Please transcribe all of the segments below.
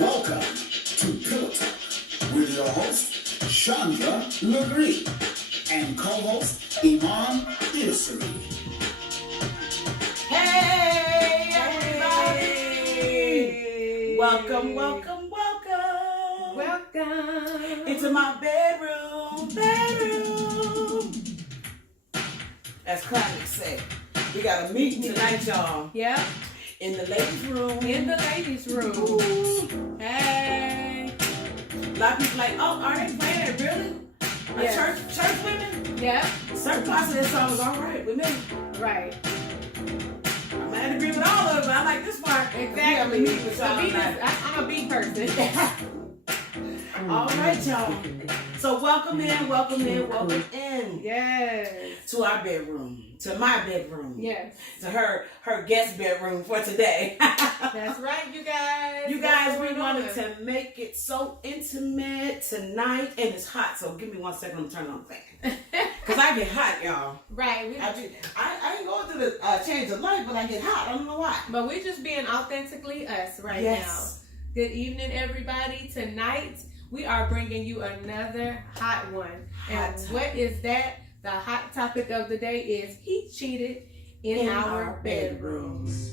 Welcome to Pillow Talk with your host, Chandra LeGree, and co-host, Iman Ilsari. Hey, everybody! Welcome into my bedroom. As classics say, we got a meeting tonight, y'all. Yep. In the ladies' room. Ooh. Hey. A lot of people like, oh, are they playing it really? Yeah. Church women? Yep. Certain parts of this song is all right with me. Right. I might agree with all of it, but I like this part. Exactly. Meeting with y'all tonight. I'm a beat person. All right, y'all. So welcome in. Yes. To our bedroom. To my bedroom. Yes. To her guest bedroom for today. That's right, you guys. You guys, we wanted to make it so intimate tonight, and it's hot. So give me 1 second. I'm turning on the fan because I get hot, y'all. Right. I ain't going through the change of life, but I get hot. I don't know why. But we're just being authentically us right now. Good evening, everybody. Tonight we are bringing you another hot one. What is that? The hot topic of the day is he cheated in our bedrooms.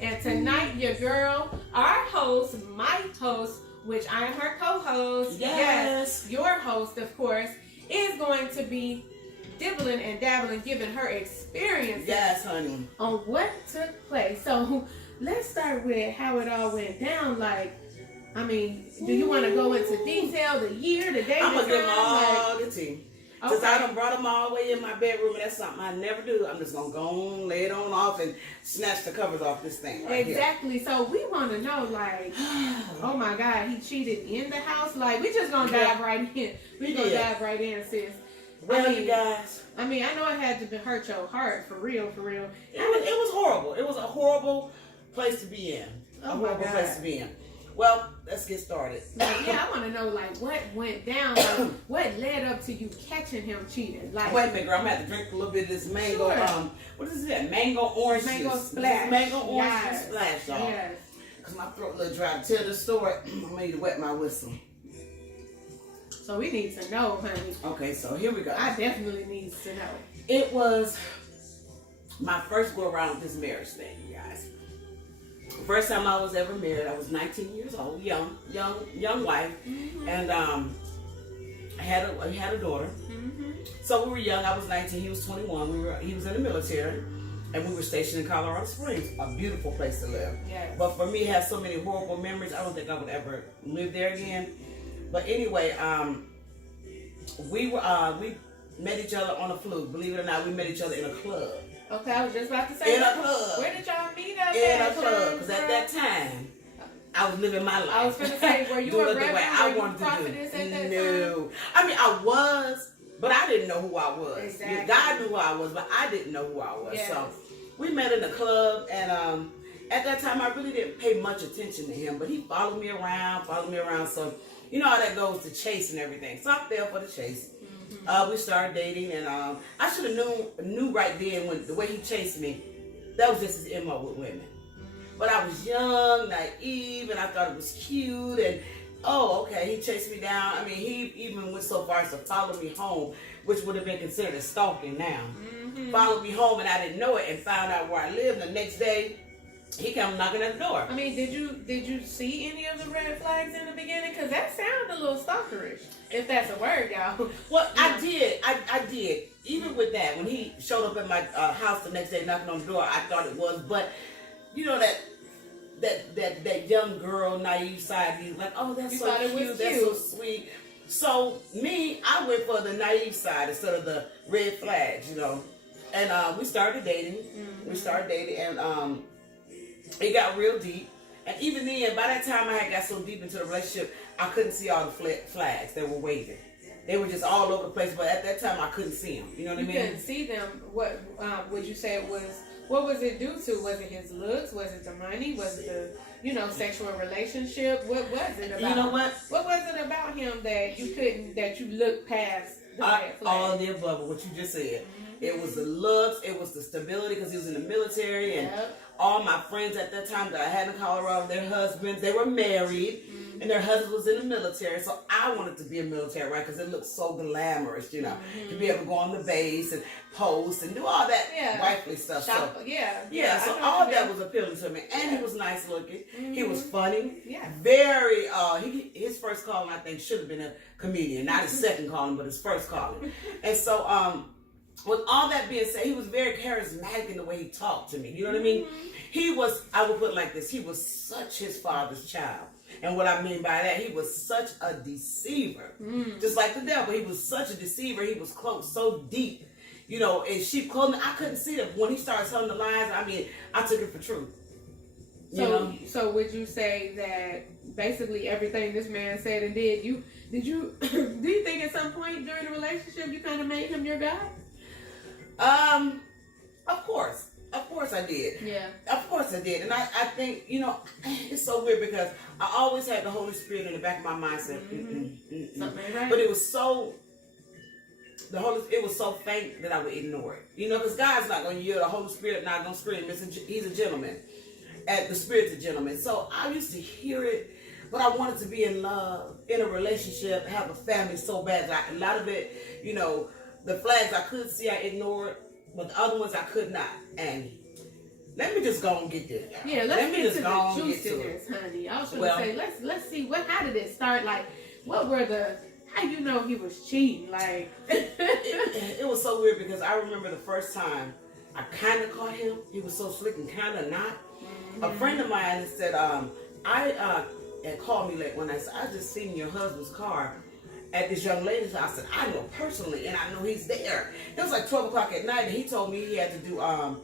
And tonight, your girl, our host, my host, which I am her co-host, yes, your host, of course, is going to be dibbling and dabbling, giving her experience. Yes, honey. On what took place. So let's start with how it all went down. Like, I mean, do you want to go into detail, the year, the day, I'm the going to give them all time? the tea. Since I done brought them all the way in my bedroom, and that's something I never do. I'm just going to go on, lay it on off, and snatch the covers off this thing right Exactly. here. So we want to know, like, oh my God, he cheated in the house? Like, we just going to dive right in. We going to dive right in, sis. Well, you guys. I mean, I know it had to hurt your heart, for real. It was horrible. It was a horrible place to be in. Place to be in. Well, let's get started. I want to know, like, what went down? Like, what led up to you catching him cheating? Like, wait a minute, girl. I'm going to have to drink a little bit of this mango, what is that? Mango orange juice. Mango splash. Mango orange juice splash, y'all. Yes. Because my throat a little dry. To tell the story, I'm going to need to wet my whistle. So we need to know, honey. Okay, so here we go. I definitely need to know. It was my first go around with this marriage thing, you guys. First time I was ever married, I was 19 years old, young wife, and I had a daughter. So we were young. I was 19, he was 21. He was in the military, and we were stationed in Colorado Springs, a beautiful place to live. Yes. But for me, it has so many horrible memories. I don't think I would ever live there again. But anyway, we met each other on a fluke. Believe it or not, we met each other in a club. Okay, I was just about to say. In a club. Where did y'all meet up in a club. Because at that time, I was living my life. I was going to say, were you a the way I wanted to do at that time? No. I mean, I was, but I didn't know who I was. Exactly. God knew who I was, but I didn't know who I was. Yes. So we met in the club, and at that time, I really didn't pay much attention to him, but he followed me around. So you know how that goes, to chase and everything. So I fell for the chase. We started dating, and I should have knew right then when the way he chased me, that was just his MO with women. But I was young, naive, and I thought it was cute, and he chased me down. I mean, he even went so far as to follow me home, which would have been considered as stalking now. Followed me home, and I didn't know it, and found out where I lived. The next day, he came knocking at the door. I mean, did you see any of the red flags in the beginning? Because that sounded a little stalkerish, if that's a word, y'all. Well, I did. Even with that, when he showed up at my house the next day knocking on the door, I thought it was. But you know that young girl naive side, you like, oh, that's so cute, that's so sweet. So me, I went for the naive side instead of the red flags, you know. And we started dating. And it got real deep. And even then, by that time I had got so deep into the relationship, I couldn't see all the flags that were waving. They were just all over the place, but at that time I couldn't see them. You know what I mean? You couldn't see them. What would you say it was? What was it due to? Was it his looks? Was it the money? Was it the sexual relationship? What was it about? You know what? What was it about him that you looked past the red flag? All of the above, what you just said. It was the looks, it was the stability, because he was in the military, and all my friends at that time that I had in Colorado, their husbands, they were married. and their husband was in the military. So I wanted to be in the military, right? Because it looked so glamorous, you know, to be able to go on the base and post and do all that wifely stuff. Shop, so so all that was appealing to me, and he was nice looking. He was funny. Yeah. Very. His first calling, I think, should have been a comedian, not his second calling, but his first calling. And so, with all that being said, he was very charismatic in the way he talked to me. You know what I mean? He was, I would put it like this, he was such his father's child. And what I mean by that, he was such a deceiver. Just like the devil, he was such a deceiver. He was close so deep, you know, in sheep clothing. I couldn't see them. When he started telling the lies, I mean, I took it for truth. So would you say that basically everything this man said and did, do you think at some point during the relationship you kind of made him your God? Of course I did. Yeah. Of course I did. And I think, you know, it's so weird because I always had the Holy Spirit in the back of my mind saying, Something ain't right. But it was so, it was so faint that I would ignore it. You know, because God's not going to yield, the Holy Spirit not going to scream. He's a gentleman. And the Spirit's a gentleman. So I used to hear it, but I wanted to be in love, in a relationship, have a family so bad. Like, a lot of it, you know, the flags I could see, I ignored. But the other ones I could not. And let me just go and get this. Yeah, let's get to the juice in this, honey. I was going to say, let's see how did it start? Like, how you know he was cheating? Like, it was so weird because I remember the first time I kind of caught him. He was so slick and kind of not. A friend of mine said, had called me late one night. Said, I just seen your husband's car at this young lady's house, and I know personally, and I know he's there. It was like 12 o'clock at night, and he told me he had to do, I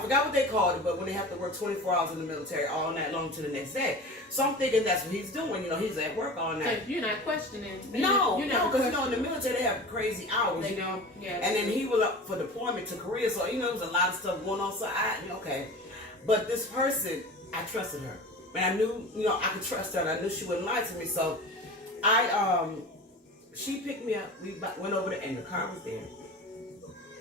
forgot what they called it, but when they have to work 24 hours in the military all night long to the next day. So I'm thinking that's what he's doing. You know, he's at work all night. So you're not questioning. No, because you know in the military they have crazy hours, you know. Yeah. And then he was up for deployment to Korea, so you know there was a lot of stuff going on. So okay. But this person, I trusted her, and I knew, you know, I could trust her, and I knew she wouldn't lie to me. So she picked me up. We went over there, and the car was there.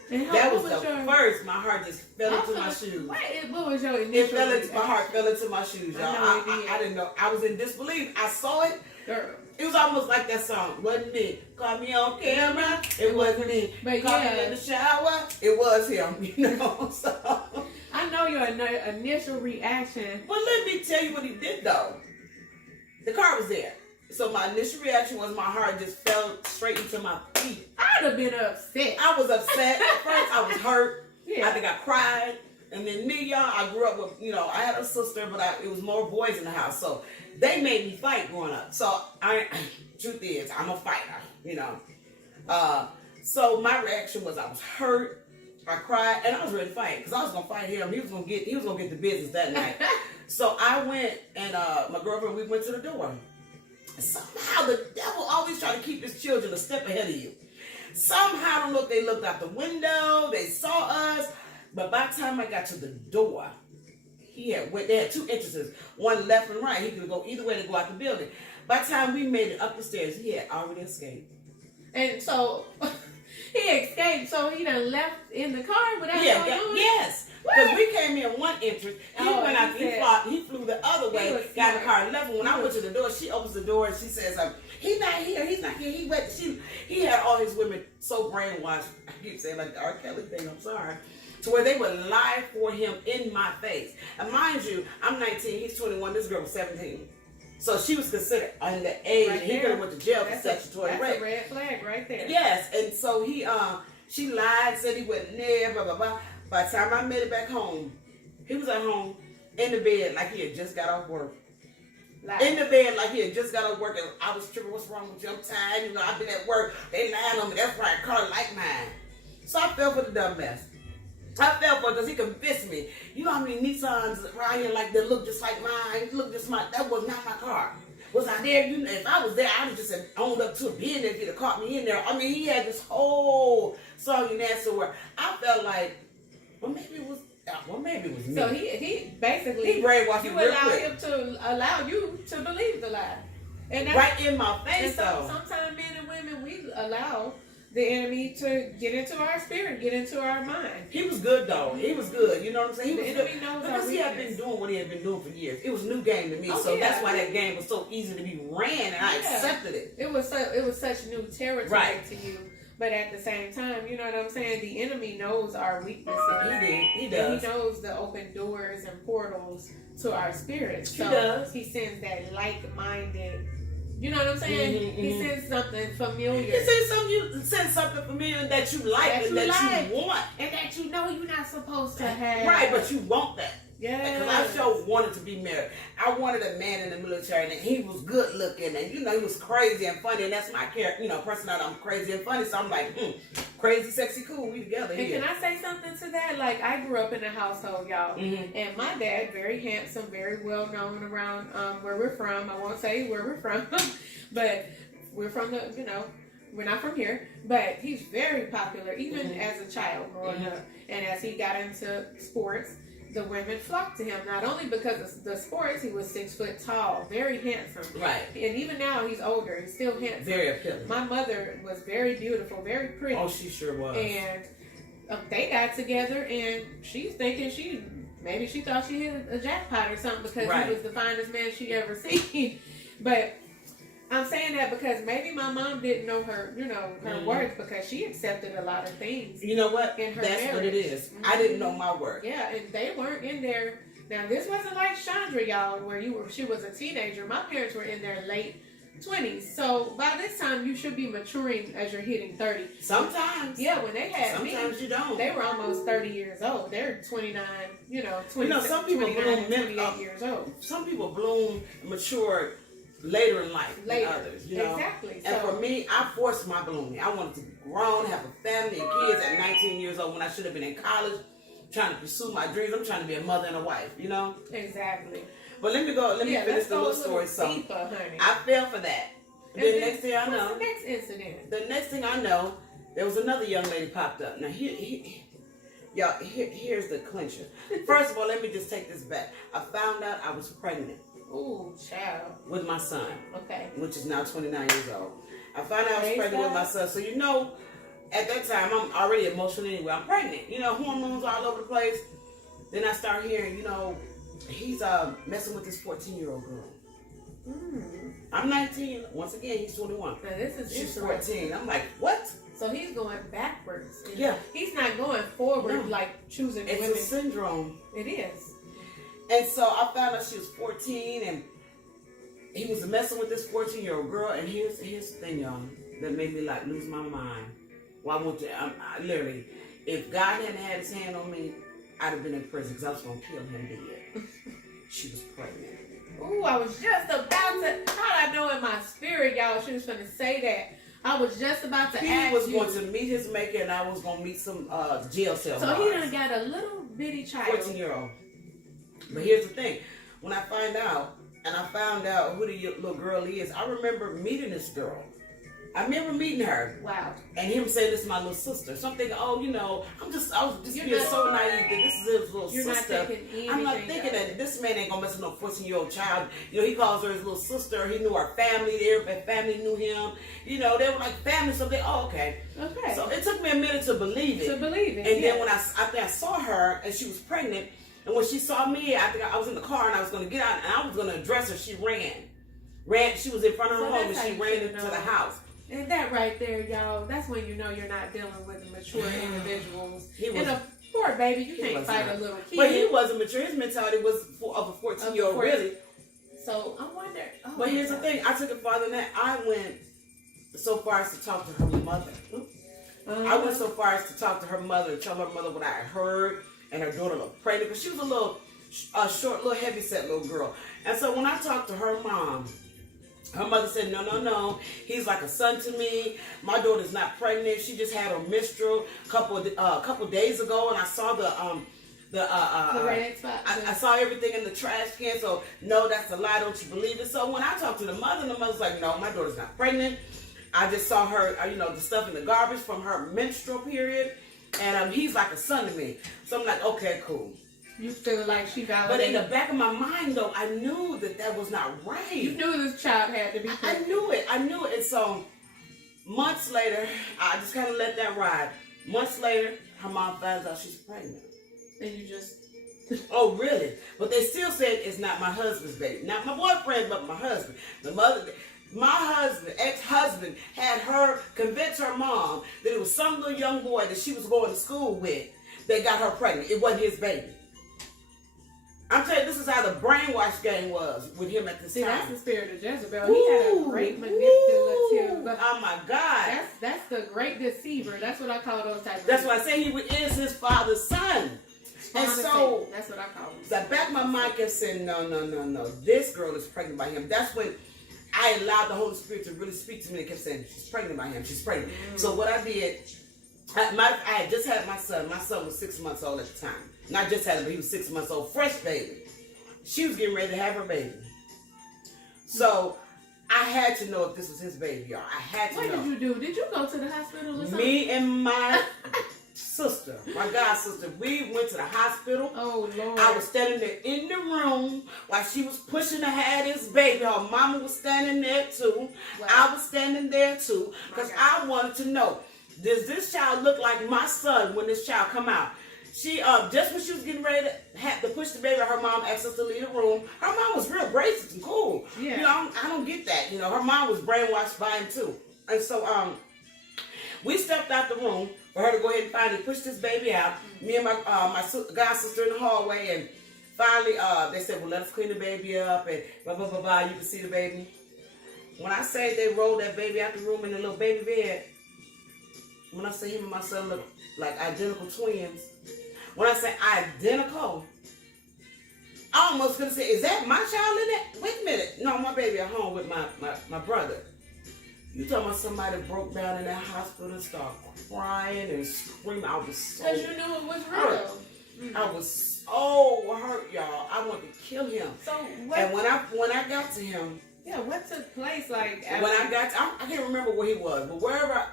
And that was the first. My heart just fell into my shoes. What was your initial? My heart fell into my shoes, y'all. I didn't know. I was in disbelief. I saw it. Girl. It was almost like that song. Wasn't me. Caught me on camera. It wasn't me. But caught me in the shower. It was him. You know. So I know your initial reaction. Well, let me tell you what he did though. The car was there. So my initial reaction was my heart just fell straight into my feet. I'd have been upset. I was upset. At first, I was hurt. Yeah. I think I cried. And then me, y'all, I grew up with, you know, I had a sister, but it was more boys in the house. So they made me fight growing up. So truth is, I'm a fighter, you know. So my reaction was I was hurt. I cried, and I was ready to fight because I was gonna fight him. He was gonna get the business that night. So I went, and my girlfriend, we went to the door. Somehow the devil always try to keep his children a step ahead of you. Somehow they looked out the window, they saw us, but by the time I got to the door, they had two entrances, one left and right. He could go either way to go out the building. By the time we made it up the stairs, he had already escaped. And so he escaped, so he done left in the car without Yes. Because we came in one entrance, he went out, he flew the other way, got in the car and left. When I went to the door, she opens the door and she says, he's not here. He had all his women so brainwashed, I keep saying like the R. Kelly thing, I'm sorry, to where they would lie for him in my face. And mind you, I'm 19, he's 21, this girl was 17. So she was considered underage, and he could have went to jail for statutory rape. That's a red flag right there. Yes, and so she lied, said he wasn't there, blah, blah, blah. By the time I made it back home, he was at home in the bed like he had just got off work. In the bed like he had just got off work, and I was tripping, what's wrong with you? I'm tired, you know, I've been at work, they lying on me, that's right, a car like mine. So I fell for the dumb mess. I fell for it because he convinced me. You know how many Nissans around here like that look just like mine, look just like, that was not my car. Was I there? You know, if I was there, I would have just owned up to it, being there if he'd have caught me in there. I mean, he had this whole song and answer where I felt like, well, maybe it was me. So he basically brainwashed me real quick. Him to allow you to believe the lie, and that's, right in my face. And so sometimes men and women we allow the enemy to get into our spirit, get into our mind. He was good though. He was good. You know what I'm saying? He The was enemy good knows our because he had weakness. been doing what he had been doing for years. It was new game to me, Oh, so yeah. that's why that game was so easy to be ran, and I accepted it. It was such new territory Right. to you. But at the same time, you know what I'm saying? The enemy knows our weaknesses. He does. And he knows the open doors and portals to our spirits. He So does. he sends that like-minded, you know what I'm saying? Mm-hmm, He sends something familiar. You said something familiar that you like That and you that you want. And that you know you're not supposed to have. Right, but you want that. Yeah. Because I sure wanted to be married. I wanted a man in the military, and he was good looking, and he was crazy and funny, and that's my character, personality. I'm crazy and funny, so I'm like, crazy, sexy, cool. We together And here. can I say something to that? Like, I grew up in a household, y'all, Mm-hmm. and my dad, very handsome, very well known around where we're from. I won't say where we're from, but we're from we're not from here, but he's very popular, even as a child growing up. And as he got into sports, the women flocked to him, not only because of the sports, he was 6 foot tall, very handsome. Right. And even now, he's older, he's still handsome. Very appealing. My mother was very beautiful, very pretty. Oh, she sure was. And they got together, and she's thinking maybe she thought she hit a jackpot or something because Right. he was the finest man she ever seen. But I'm saying that because maybe my mom didn't know her, her worth, because she accepted a lot of things. You know what? In her That's what it marriage. is. I didn't know my worth. Yeah, and they weren't in there. Now, this wasn't like Chandra, y'all, where she was a teenager. My parents were in their late 20s. So by this time, you should be maturing as you're hitting 30. Sometimes. Yeah, when they had Sometimes me, you don't. they were almost 30 years old. They're 29, 20, some people 29 bloom and 28 years old. Some people bloom, mature later in life Later. than others. Exactly. And So- for me, I forced my blooming. I wanted to be grown, have a family and kids at 19 years old when I should have been in college, trying to pursue my dreams. I'm trying to be a mother and a wife, Exactly. But let me finish let's the go little a story. So deeper, honey. I fell for that. And The then next thing I what's know, the next incident? the next thing I know, there was another young lady popped up. Now, here's the clincher. First of all, let me just take this back. I found out I was pregnant Ooh, child. with my son, Okay. which is now 29 years old. I found out I was Praise pregnant with God. my son. So, at that time, I'm already emotional anyway. I'm pregnant. Hormones all over the place. Then I start hearing, he's messing with this 14-year-old girl. I'm 19. Once again, he's 21. Now, this is She's interesting. 14. I'm like, what? So he's going backwards. Yeah. He's not going forward No. like choosing It's women. a syndrome. It is. And so I found out she was 14, and he was messing with this 14-year-old girl. And here's the thing, y'all, that made me lose my mind. Well, I literally, if God hadn't had his hand on me, I'd have been in prison because I was going to kill him dead. She was pregnant. Ooh, I was just about to. How did I know in my spirit, y'all? She was going to say that. I was just about to He ask was you. going to meet his maker, and I was going to meet some jail cell So he guards. done got a little bitty child. 14-year-old. But here's the thing. When I found out who the little girl is, I remember meeting this girl. I remember meeting her. Wow. And him saying, this is my little sister. So I'm thinking, I was just being so naive that this is his little You're sister. not thinking I'm not anything thinking of it. that this man ain't gonna mess with no 14-year-old child. He calls her his little sister. He knew our family. Their family knew him. They were like family. So okay. Okay. So it took me a minute to believe it. To believe it. And yeah. then when I think I saw her and she was pregnant, and when she saw me, I think I was in the car and I was going to get out and I was going to address her. She ran. She was in front of her So home and that's how she you ran should've into the known. house. And that right there, y'all, that's when you know you're not dealing with mature individuals. He was- and a poor baby, you he can't was fight not. a little kid. But he wasn't mature. His mentality was of a 14-year-old, Of a really. So I wonder. Oh But my here's the God. thing. I took it farther than that. I went so far as to talk to her mother. I went so far as to talk to her mother and tell her mother what I had heard, and her daughter looked pregnant because she was a short, little heavy-set little girl. And so when I talked to her mom, her mother said, no, he's like a son to me. My daughter's not pregnant. She just had her menstrual a couple days ago, and I saw the red spot. I saw everything in the trash can, so no, that's a lie. Don't you believe it? So when I talked to the mother's like, no, my daughter's not pregnant. I just saw her, the stuff in the garbage from her menstrual period, and he's like a son to me. So I'm like, okay, cool. You feel like she But in validated. the back of my mind, though, I knew that was not right. You knew this child had to be I pregnant. knew it. And so Months later, I just kind of let that ride. Months later, her mom finds out she's pregnant. And you just... Oh, really? But they still said it's not my husband's baby. Not my boyfriend, but my husband. My husband, ex-husband, had her convince her mom that it was some little young boy that she was going to school with that got her pregnant. It wasn't his baby. I'm telling you, this is how the brainwash game was with him at this time. That's the spirit of Jezebel. He had a great manipulative. Oh my God. That's the great deceiver. That's what I call those type of. That's why I say he is his father's son. And so that's what I call him. The back of my mind kept saying, no. This girl is pregnant by him. That's when I allowed the Holy Spirit to really speak to me. They kept saying, she's pregnant by him. She's pregnant. So what I did, I had just had my son. My son was 6 months old at the time. Not just had him, but he was 6 months old. Fresh baby. She was getting ready to have her baby. So I had to know if this was his baby, y'all. I had to know. What did you do? Did you go to the hospital or something? Me and my sister, my god sister, we went to the hospital. Oh, Lord. I was standing there in the room while she was pushing to have this baby. Her mama was standing there too. Wow. I was standing there too. Because I wanted to know, does this child look like my son when this child come out? She, just when she was getting ready to push the baby, her mom asked us to leave the room. Her mom was real gracious and cool. Yeah. You know, I don't get that. You know, her mom was brainwashed by him too. And so, we stepped out the room for her to go ahead and finally push this baby out. Me and my god sister in the hallway, and finally they said, well, let us clean the baby up and blah, blah, blah, blah. You can see the baby. When I say they rolled that baby out the room in a little baby bed, when I say him and my son look like identical twins, when I say identical, I almost could have said, is that my child in that? Wait a minute. No, my baby at home with my brother. You talking about somebody broke down in that hospital and started crying and screaming. I was so Because you knew it was hurt. real. I was so hurt, y'all. I wanted to kill him. So what? And when I got to him, Yeah, what took place? Like when I got to, I can't remember where he was, but wherever,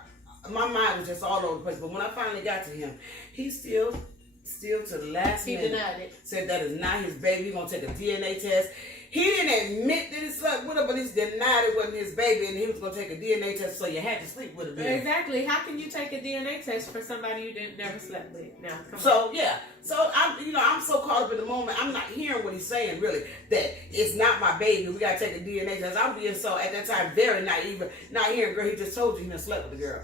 my mind was just all over the place. But when I finally got to him, he still to the last minute denied it. Said that is not his baby. He's gonna take a DNA test. He didn't admit that he slept with her, but he denied it wasn't his baby, and he was gonna take a DNA test. So you had to sleep with him. Exactly. How can you take a DNA test for somebody you never slept with? Now, come on. Yeah. So I'm so caught up in the moment. I'm not hearing what he's saying really. That it's not my baby. We gotta take a DNA test. I'm being so at that time very naive, not hearing. Girl, he just told you he done slept with the girl.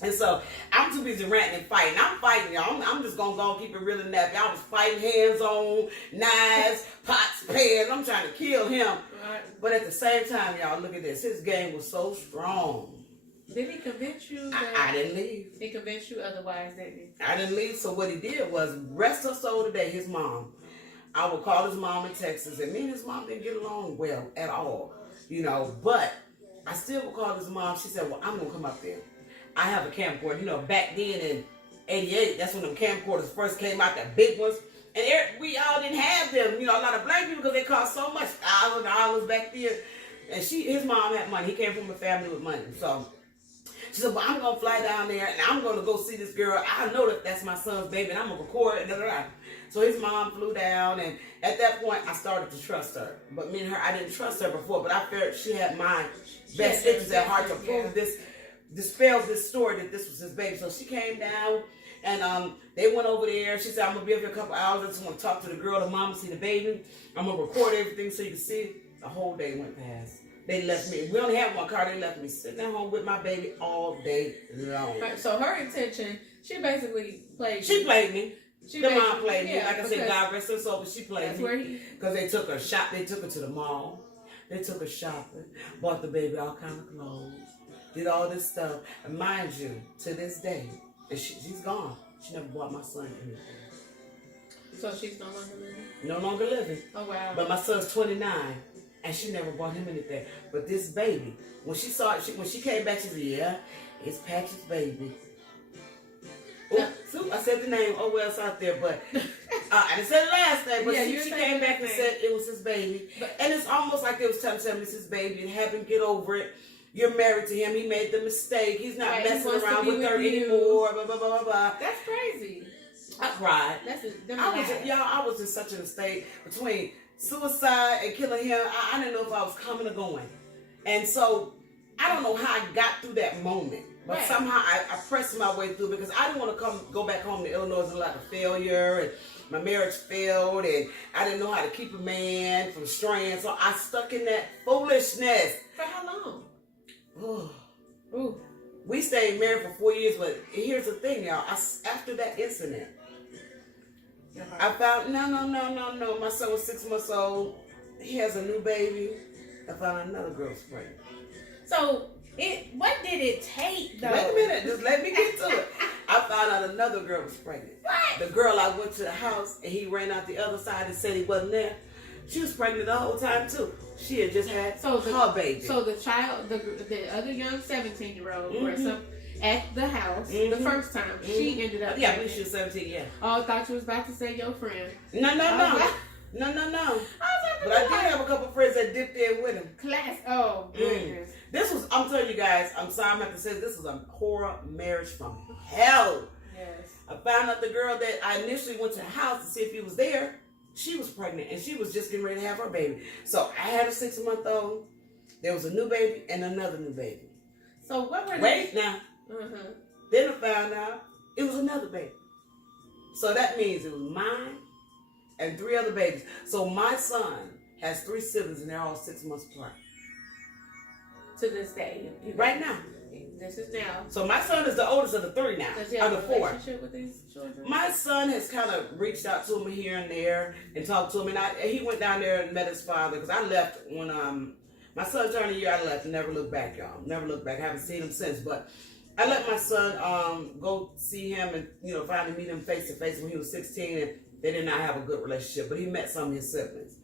And so I'm too busy ranting and fighting. I'm fighting, y'all. I'm just gonna go and keep it really nappy. I was fighting hands on, knives, pots, pans. I'm trying to kill him. Right. But at the same time, y'all, look at this. His game was so strong. Did he convince you that I didn't leave. He convinced you otherwise, didn't he? I didn't leave. So what he did was, rest her soul today, his mom. I would call his mom in Texas, and me and his mom didn't get along well at all. You know, but I still would call his mom. She said, well, I'm gonna come up there. I have a camcorder. You know, back then in 88, that's when them camcorders first came out, the big ones. And we all didn't have them. You know, a lot of black people, because they cost so much, $1,000 back then. And his mom had money. He came from a family with money. So she said, well, I'm going to fly down there, and I'm going to go see this girl. I know that that's my son's baby, and I'm going to record it. So his mom flew down, and at that point, I started to trust her. But me and her, I didn't trust her before, but I felt she had my best interest at heart to prove dispel this story that this was his baby. So she came down, and they went over there. She said, I'm going to be up here a couple hours. I just want to talk to the girl, the mom, see the baby. I'm going to record everything so you can see it. The whole day went past. They left me. We only had one car. They left me sitting at home with my baby all day long. Right, so her intention, she basically played She played me. The mom played me. Yeah, like I said, God rest her soul, but she played me. Because they took her They took her to the mall. They took her shopping. Bought the baby all kind of clothes. Did all this stuff. And mind you, to this day, she's gone. She never bought my son anything. So she's no longer living? No longer living. Oh, wow. But my son's 29, and she never bought him anything. But this baby, when she saw it, when she came back, she said, yeah, it's Patrick's baby. Ooh, I said the name. Oh, well, it's out there. But I didn't say the last name. But she came back and said it was his baby. And it's almost like they was telling him it's his baby and have him get over it. You're married to him. He made the mistake. He's not messing around with her anymore. Blah, blah, blah, blah, blah. That's crazy. I cried. I was in such a state between suicide and killing him. I didn't know if I was coming or going. And so I don't know how I got through that moment, but somehow I pressed my way through because I didn't want to go back home to Illinois and look like a failure, and my marriage failed, and I didn't know how to keep a man from straying, so I stuck in that foolishness. For how long? Ooh. We stayed married for 4 years, but here's the thing, y'all. After that incident, I found, no. My son was 6 months old. He has a new baby. I found another girl's pregnant. So, what did it take, though? Wait a minute. Just let me get to it. I found out another girl was pregnant. What? The girl I went to the house, and he ran out the other side and said he wasn't there. She was pregnant the whole time, too. She had just had her baby. So the child, the other young 17-year-old, or some at the house the first time, she ended up. Yeah, I believe she was 17. Yeah. Oh, I thought you was about to say your friend. No. But I did have a couple friends that dipped in with him. Oh goodness. This was. I'm telling you guys. I'm sorry. I'm have to say this was a horror marriage from hell. Yes. I found out the girl that I initially went to the house to see if he was there. She was pregnant and she was just getting ready to have her baby. So I had a 6-month-old. There was a new baby and another new baby. So what were Wait now. Then I found out it was another baby. So that means it was mine and 3 other babies. So my son has 3 siblings and they're all 6 months apart. To this day. Right now. This is now. So my son is the oldest of the 3 now. Does he have of a the 4. relationship with these children? My son has kind of reached out to him here and there and talked to him. And he went down there and met his father because I left when my son turned a year. I left and never looked back, y'all. Never looked back. I haven't seen him since. But I let my son go see him and finally meet him face to face when he was 16. And they did not have a good relationship. But he met some of his siblings.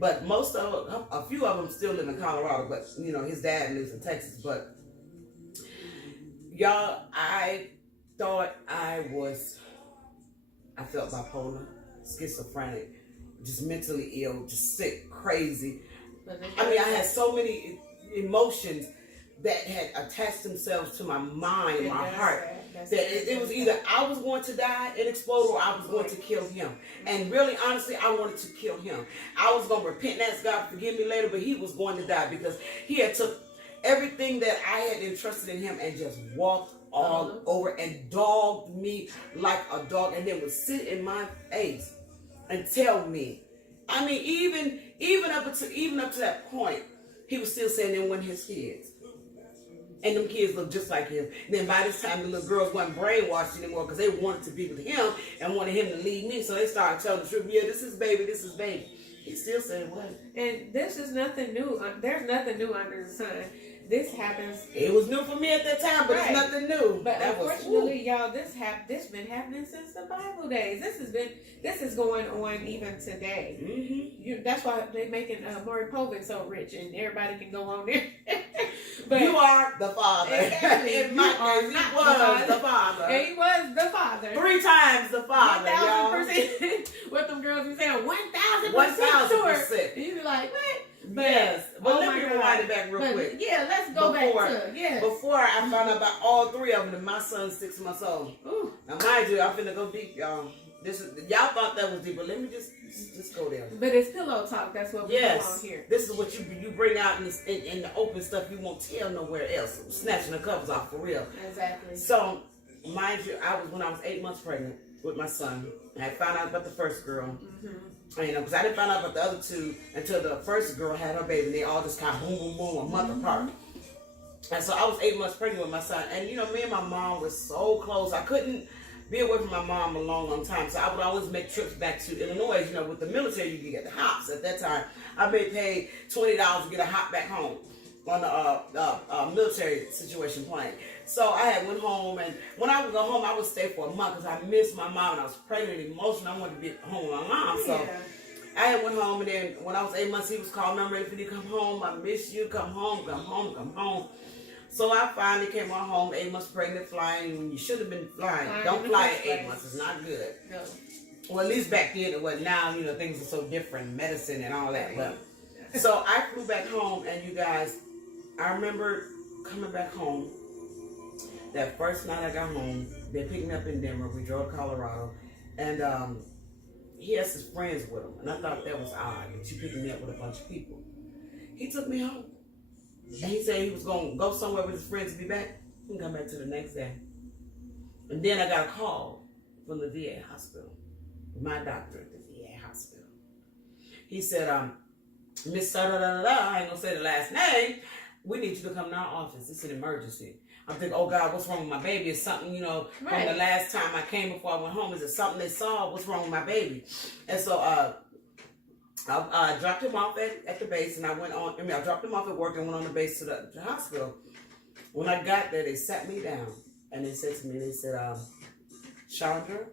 But a few of them still live in Colorado. But his dad lives in Texas. But y'all, I thought I felt bipolar, schizophrenic, just mentally ill, just sick, crazy. I mean, I had so many emotions that had attached themselves to my mind and my heart that it was either I was going to die and explode or I was going to kill him. And really, honestly, I wanted to kill him. I was going to repent and ask God to forgive me later, but he was going to die because he had took everything that I had entrusted in him and just walked all over and dogged me like a dog, and then would sit in my face and tell me. I mean, even up to that point, he was still saying them weren't his kids, and them kids looked just like him. And then by this time, the little girls weren't brainwashed anymore because they wanted to be with him and wanted him to lead me. So they started telling the truth. Yeah, this is baby. This is baby. He still said what? And this is nothing new. There's nothing new under the sun. This happens. It was new for me at that time, but it's nothing new. But unfortunately, y'all, this been happening since the Bible days. This is going on even today. That's why they're making Maury Povich so rich, and everybody can go on there. But you are the father. Exactly. In my case, he was the father. And he was the father. 3 times the father, 1,000%. What them girls be saying? 1,000% sure. And you be like, what? But, yes, but let me rewind it back real quick. Yeah, let's go back to it. Before I found out about all 3 of them, and my son's 6 months old. Ooh. Now, mind you, I'm finna go deep, y'all. Y'all thought that was deep, but let me just go there. But it's pillow talk. That's what we do on here. This is what you bring out in the open stuff you won't tell nowhere else. Snatching the covers off for real. Exactly. So, mind you, when I was 8 months pregnant with my son, I had found out about the first girl. Because I didn't find out about the other 2 until the first girl had her baby. And they all just kind of boom, boom, boom, a month apart. And so I was 8 months pregnant with my son. And, me and my mom were so close. I couldn't be away from my mom a long time. So I would always make trips back to Illinois. With the military, you could get the hops. At that time, I may pay $20 to get a hop back home on the military situation plane. So I had went home, and when I would go home, I would stay for a month because I missed my mom and I was pregnant and emotional. I wanted to be home with my mom. So I had went home, and then when I was 8 months, he was calling me, I'm ready for you to come home. I miss you. Come home, come home, come home. So I finally came on home, 8 months pregnant, flying when you should have been flying. Don't fly at 8 months. It's not good. No. Well, at least back then it was. Now, things are so different, medicine and all that. But so I flew back home, and you guys, I remember coming back home. That first night I got home, they picked me up in Denver. We drove to Colorado, and he has his friends with him. And I thought that was odd that you picked me up with a bunch of people. He took me home. And he said he was going to go somewhere with his friends to be back. He can come back to the next day. And then I got a call from the VA hospital, my doctor at the VA hospital. He said, Miss da-da-da-da-da, I ain't going to say the last name, we need you to come to our office. It's an emergency. I'm thinking, oh God, what's wrong with my baby? Is something, from the last time I came before I went home, is it something they saw? What's wrong with my baby? And so I dropped him off at the base, and I dropped him off at work and went on the base to the hospital. When I got there, they sat me down, and they said to me, Chandra,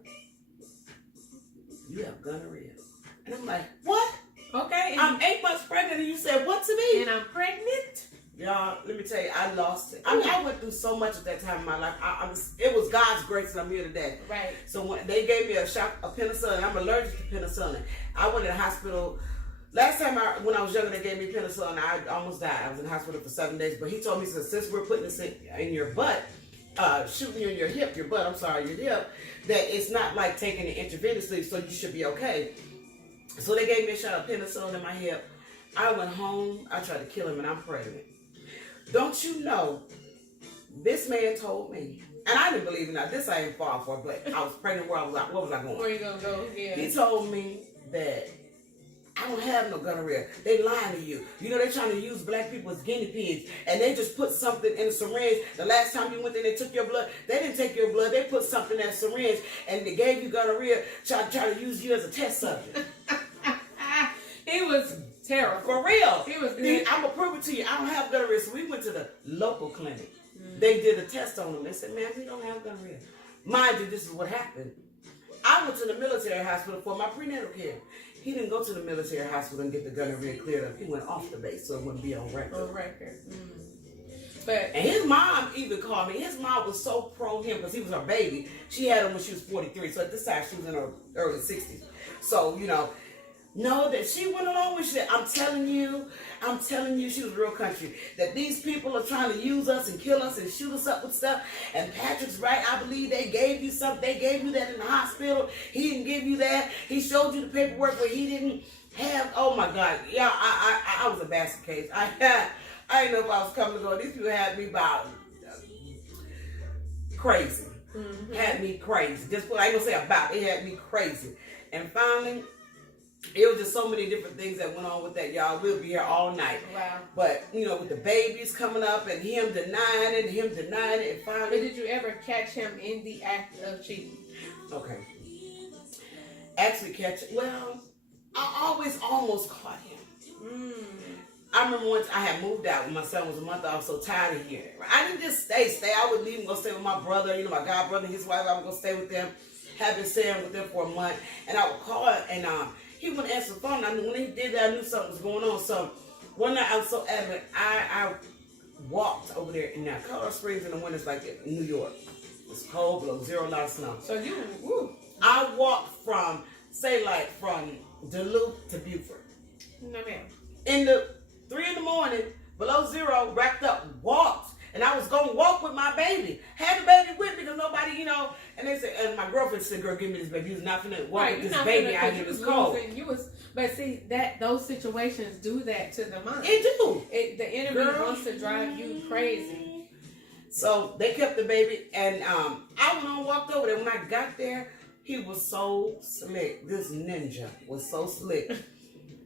you have gonorrhea. And I'm like, what? Okay. I'm 8 months pregnant, and you said what to me? And I'm pregnant? Y'all, let me tell you, I lost it. I went through so much at that time in my life. It was God's grace that I'm here today. Right. So when they gave me a shot of penicillin, I'm allergic to penicillin. I went to the hospital. Last time when I was younger, they gave me penicillin. I almost died. I was in the hospital for 7 days. But he told me, since we're putting this in your butt, shooting you in your hip, your hip, that it's not like taking it intravenously, so you should be okay. So they gave me a shot of penicillin in my hip. I went home. I tried to kill him, and I'm pregnant. Don't you know, this man told me, and I didn't believe in that. This I ain't far for, but I was pregnant. What was I going? Where you gonna go? Yeah. He told me that I don't have no gonorrhea. They lying to you. They're trying to use black people as guinea pigs, and they just put something in a syringe. The last time you went there, they took your blood. They didn't take your blood. They put something in a syringe, and they gave you gonorrhea, try to use you as a test subject. He was terrible. For real. He was. I'm gonna prove it to you. I don't have gonorrhea. So we went to the local clinic. They did a test on him. They said, "Man, we don't have gonorrhea." Mind you, this is what happened. I went to the military hospital for my prenatal care. He didn't go to the military hospital and get the gonorrhea cleared up. He went off the base so it wouldn't be on record. On record. But and his mom even called me. His mom was so pro him because he was her baby. She had him when she was 43. So at this time she was in her early 60s. So know that she went along with shit. I'm telling you, she was real country. That these people are trying to use us and kill us and shoot us up with stuff. And Patrick's right. I believe they gave you something. They gave you that in the hospital. He didn't give you that. He showed you the paperwork where he didn't have. Oh my God, yeah, I was a basket case. I didn't know if I was coming to go. These people had me about crazy. Mm-hmm. Had me crazy. Just what I ain't gonna say about. It had me crazy. And finally, it was just so many different things that went on with that, y'all. We'll be here all night. Wow. But, with the babies coming up and him denying it, and finally. But did you ever catch him in the act of cheating? Okay. Actually well, I always almost caught him. I remember once I had moved out when my son was a month old. I was so tired of hearing it. I didn't just stay. I would leave and go stay with my brother, my god brother and his wife. I would go stay with them. Have been staying with them for a month. And I would call and he wouldn't answer the phone. I knew when he did that, I knew something was going on. So one night I was so adamant, I walked over there in Colorado Springs in the winter, like in New York. It's cold, below zero, a lot of snow. So I walked from Duluth to Beaufort. No, ma'am. In the 3 a.m, below zero, wrapped up, walked. And I was going to walk with my baby. Had the baby with me because nobody, and they said, and my girlfriend said, girl, give me this baby. You was not finna walk with this baby out here. It was cold. But see, those situations do that to the mind. It do. The enemy wants to drive you crazy. So they kept the baby, and I went on and walked over there. When I got there, he was so slick. This ninja was so slick.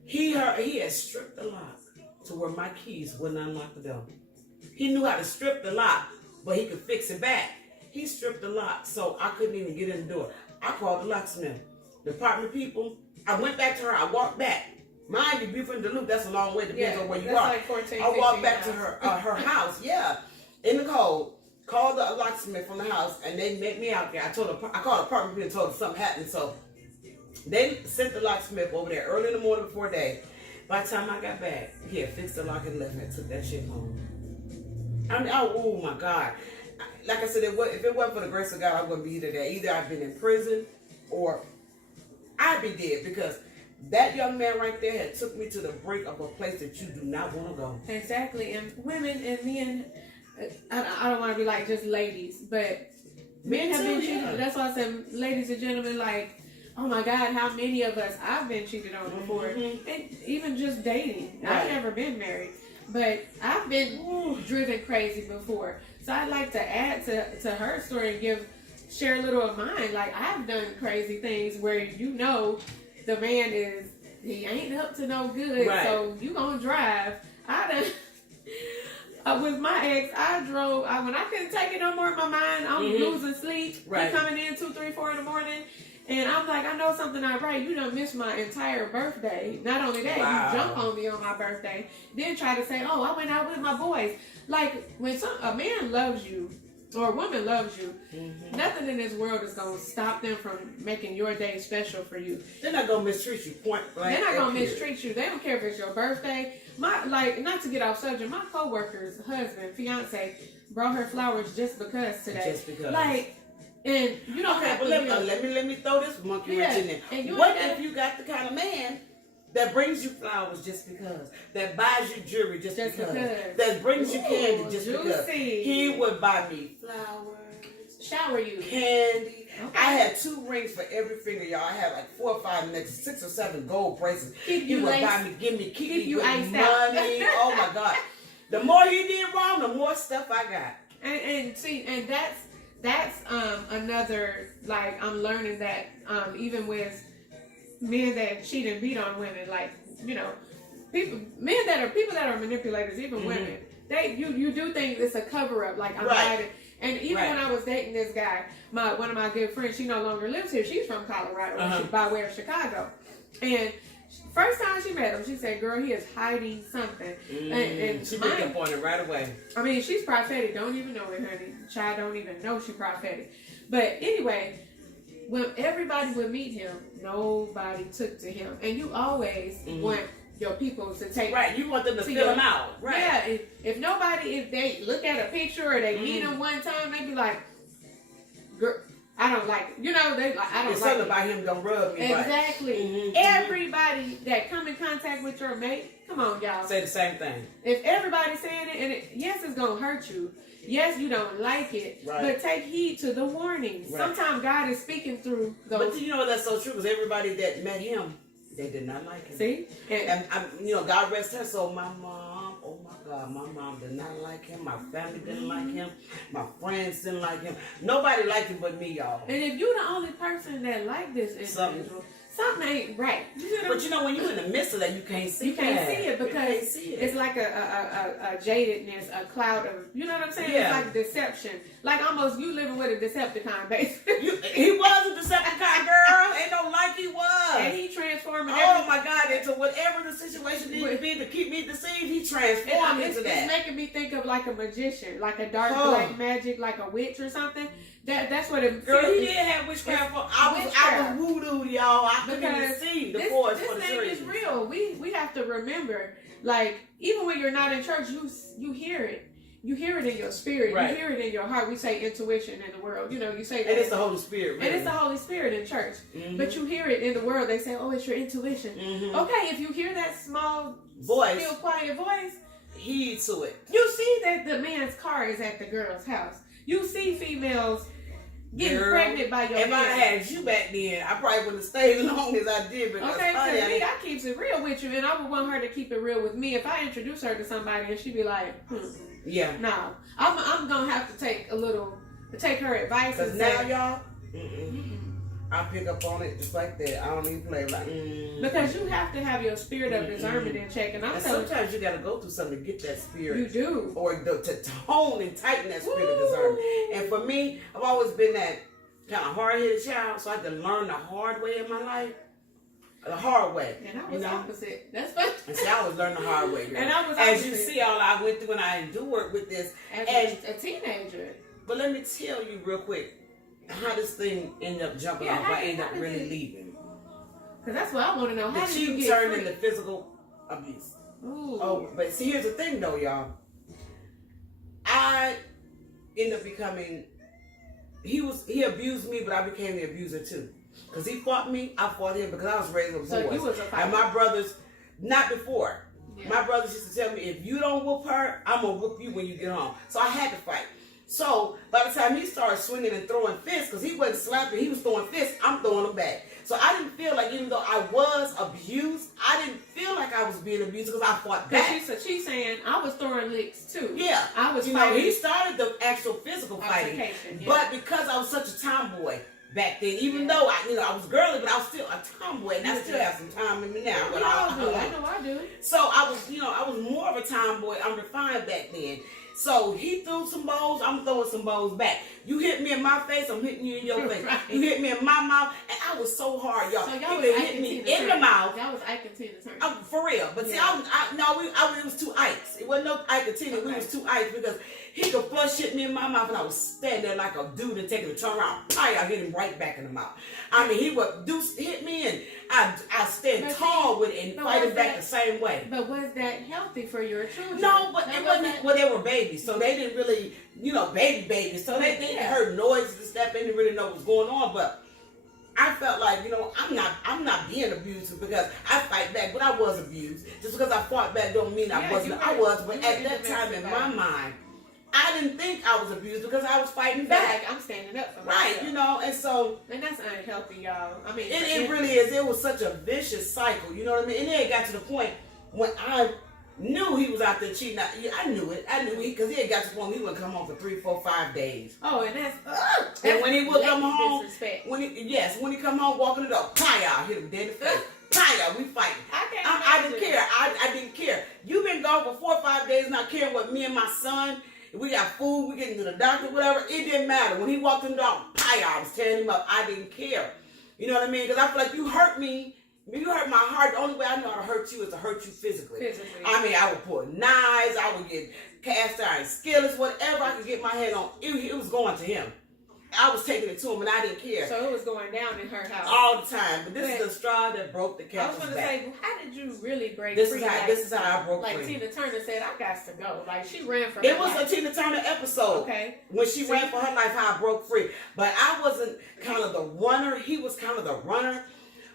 He had stripped the lock to where my keys wouldn't unlock the door. He knew how to strip the lock, but he could fix it back. He stripped the lock, so I couldn't even get in the door. I called the locksmith. The apartment people, I went back to her. I walked back. Mind you, Beaufort and Duluth, that's a long way, depends on where you are. Like 14, I walked back to her house, in the cold. Called the locksmith from the house, and they met me out there. I called the apartment people and told them something happened. So they sent the locksmith over there early in the morning before day. By the time I got back, he had fixed the lock and left me and took that shit home. Oh my God. Like I said, if it wasn't for the grace of God, I'm going to be here today. Either I've been in prison or I'd be dead, because that young man right there had took me to the brink of a place that you do not want to go. Exactly. And women and men, I don't want to be like just ladies, but men have been cheated. Yeah. That's why I said, ladies and gentlemen, like, oh my God, how many of us I've been cheated on before. And even just dating. Right. I've never been married. But I've been driven crazy before. So I'd like to add to her story and share a little of mine. Like, I've done crazy things where the man he ain't up to no good, right. So you gonna drive. With my ex, I drove, when I couldn't take it no more in my mind, I'm losing sleep, right. Coming in 2, 3, 4 in the morning, and I'm like, I know something not right. You done missed my entire birthday. Not only that, wow. You jump on me on my birthday, then try to say, oh, I went out with my boys. Like, when a man loves you, or a woman loves you, nothing in this world is going to stop them from making your day special for you. They're not going to mistreat you, point blank. They're not going to mistreat you. They don't care if it's your birthday. Not to get off subject, my coworker's husband, fiance, brought her flowers just because today. Just because. Like, and you don't have to let me throw this monkey wrench in there. And what if you got the kind of man that brings you flowers just because, that buys you jewelry just because, that brings you candy just because? He would buy me flowers, shower you, candy. Okay. I had 2 rings for every finger, y'all. I had like 4 or 5 necklaces, 6 or 7 gold bracelets. He would buy me, keep me with money. Oh my God! The more he did wrong, the more stuff I got. And that's another, like, I'm learning that even with men that cheat and beat on women, like, people that are manipulators, even women, you do think it's a cover up, like I'm right. And even when I was dating this guy, one of my good friends, she no longer lives here. She's from Colorado, by way of Chicago. And first time she met him, she said, "Girl, he is hiding something." And she picked up on it right away. I mean, she's prophetic. Don't even know it, honey. Child don't even know she's prophetic. But anyway, when everybody would meet him, nobody took to him. And you always want your people to take. Right, you want them to fill them out. Right. Yeah, if they look at a picture or they meet him one time, they be like, "Girl, I don't like it." They like, I don't like something it. about him don't rub me exactly. Right. Everybody that come in contact with your mate, come on, y'all. Say the same thing. If everybody's saying it, and yes, it's gonna hurt you. Yes, you don't like it, but take heed to the warnings. Right. Sometimes God is speaking through those. But that's so true, because everybody that met him, they did not like him. See? And God rest her soul. My mom, oh my God, my mom did not like him. My family didn't like him. My friends didn't like him. Nobody liked him but me, y'all. And if you're the only person that like this individual, something ain't right. But when you're in the midst of that, you can't see it. You can't see it because it's like a jadedness, a cloud of, you know what I'm saying? Yeah. It's like deception. Like almost you living with a Decepticon, basically. He was a Decepticon, girl. Ain't no like he was. And he transformed my God, into whatever the situation needed to be to keep me deceived, he transformed into that. It's making me think of like a magician, like a dark black magic, like a witch or something. That's what it. Girl, he did have witchcraft. I was voodoo, y'all. I couldn't even see the forest for the trees. This thing is real. We have to remember, like, even when you're not in church, you hear it. You hear it in your spirit. Right. You hear it in your heart. We say intuition in the world. You say that. And it's the Holy Spirit. Really. And it's the Holy Spirit in church. But you hear it in the world. They say, oh, it's your intuition. Okay, if you hear that small voice, still quiet voice, heed to it. You see that the man's car is at the girl's house. You see females getting pregnant by your If I had you back then, I probably wouldn't have stayed as long as I did. Because I keeps it real with you, and I would want her to keep it real with me. If I introduce her to somebody and she be like, yeah, no, I'm gonna have to take her advice. Because now, y'all, I pick up on it just like that. I don't even play like. Because you have to have your spirit of discernment in check, and sometimes you got to go through something to get that spirit. You do, or to hone and tighten that spirit of discernment. And for me, I've always been that kind of hard-headed child, so I had to learn the hard way in my life. The hard way. And I was opposite. That's funny. And see, I was learning the hard way, girl. And I was opposite. As you see, all I went through, and I endured with this. As a teenager. But let me tell you real quick how this thing ended up jumping off. I ended up really leaving. Because that's what I want to know. How did you get turned free? Into physical abuse. Ooh. Oh, but see, here's the thing, though, y'all. I ended up becoming. He abused me, but I became the abuser too. Because he fought me, I fought him because I was raised with boys. So you was a fighter. And my brothers, not before. Yeah. My brothers used to tell me, if you don't whoop her, I'm going to whoop you when you get home. So I had to fight. So by the time he started swinging and throwing fists, because he wasn't slapping, he was throwing fists, I'm throwing them back. So I didn't feel like, even though I was abused, I didn't feel like I was being abused because I fought back. She's saying I was throwing licks too. Yeah. I was fighting. He started the actual physical fighting. Yeah. But because I was such a tomboy back then, even though I was girly, but I was still a tomboy, and I still have some time in me now. But I know I do. So I was more of a tomboy. I'm refined back then. So he threw some bows, I'm throwing some bows back. You hit me in my face, I'm hitting you in your face. Right. You hit me in my mouth, and I was so hard, y'all. So y'all was hit me in the mouth. That was Ike and Tina Turner. For real. But see, it was two Ikes. It wasn't no Ike and Tina. Okay. We was two Ikes because he could flush hit me in my mouth, and I was standing there like a dude and taking a turn around. I hit him right back in the mouth. I mean, he would hit me, and I stand tall with it and fight him back the same way. But was that healthy for your children? No, but it wasn't. Well, they were babies, so they didn't really, babies. So they heard noises and stuff. They didn't really know what was going on. But I felt like, I'm not being abused because I fight back, but I was abused. Just because I fought back don't mean I wasn't. I was, but at that time in my mind, I didn't think I was abused because I was fighting back. I'm standing up for myself. Right, and that's unhealthy, y'all. I mean, it really is. It was such a vicious cycle, you know what I mean? And then it got to the point when I knew he was out there cheating. I knew it. I knew because he had got to the point where he wouldn't come home for 3, 4, 5 days. Oh, and that's and when he would come home, disrespect. when he come home walking the door, I hit him dead in the face. We fighting. I didn't care. I didn't care. You've been gone for 4 or 5 days, not caring what me and my son. We got food, we getting to the doctor, whatever. It didn't matter. When he walked in the door, I was tearing him up. I didn't care. You know what I mean? Because I feel like you hurt me. You hurt my heart. The only way I know how to hurt you is to hurt you physically. I mean, I would pull knives. I would get cast iron skillets, whatever I could get my hand on. It was going to him. I was taking it to him, and I didn't care. So it was going down in her house all the time. But this is the straw that broke the camel's back. I was going to say, how did you really break free? This is how I broke free. Like Tina Turner said, I got to go. Like she ran for. It was a Tina Turner episode. Okay. When she ran for her life, how I broke free. But I wasn't kind of the runner. He was kind of the runner.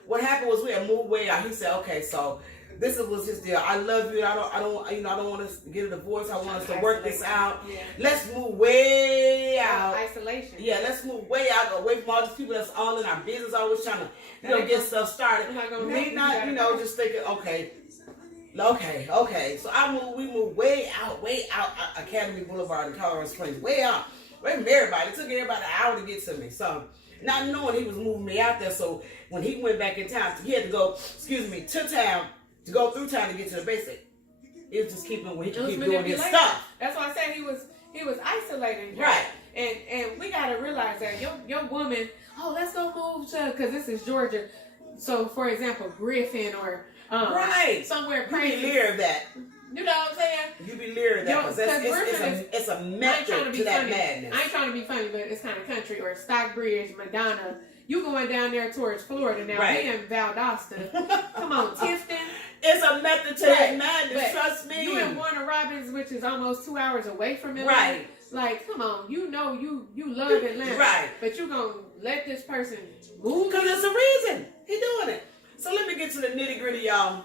What happened was we had moved way out. He said, "Okay, so." This was his deal. I love you. I don't want us to get a divorce. I want us to work this out. Yeah. Let's move way out. Isolation. Yeah, let's move way out, away from all these people that's all in our business, always trying to, get stuff started. Just thinking, okay. So we moved way out, Academy Boulevard in Colorado Springs, way out. Away from everybody. It took everybody an hour to get to me. So, not knowing he was moving me out there. So, when he went back in town, he had to go, to town. To go through town to get to the basic. It was just keep doing his stuff. That's why I said he was isolating her. Right. And we gotta realize that your woman, let's go move to, because this is Georgia. So for example, Griffin or somewhere crazy. You be leery of that. You know what I'm saying? You be leery of that because it's a method to that madness. I ain't trying to be funny, but it's kind of country. Or Stockbridge, Madonna. You going down there towards Florida now. We in Valdosta. Come on, Tifton. It's a method to that madness, trust me. You in Warner Robins, which is almost 2 hours away from Atlanta. Right. Like, come on, you love Atlanta. Right. But you gonna let this person move? Because there's a reason. He doing it. So let me get to the nitty gritty, y'all.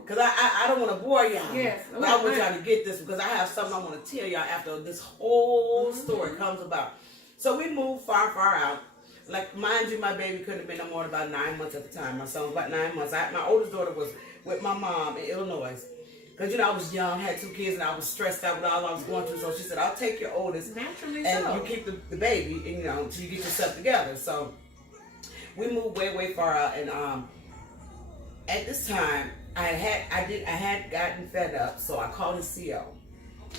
Because I don't want to bore y'all. Yes. But I want y'all to get this because I have something I want to tell y'all after this whole story comes about. So we moved far, far out. Like, mind you, my baby couldn't have been no more than about 9 months at the time. My son was about 9 months. My oldest daughter was with my mom in Illinois. Because, I was young, had 2 kids, and I was stressed out with all I was going through. So she said, I'll take your oldest. Naturally and so. You keep the baby, and, until you get yourself together. So we moved way, way far out. And at this time, I had gotten fed up. So I called his CO.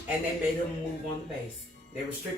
And they made him move on the base. They restricted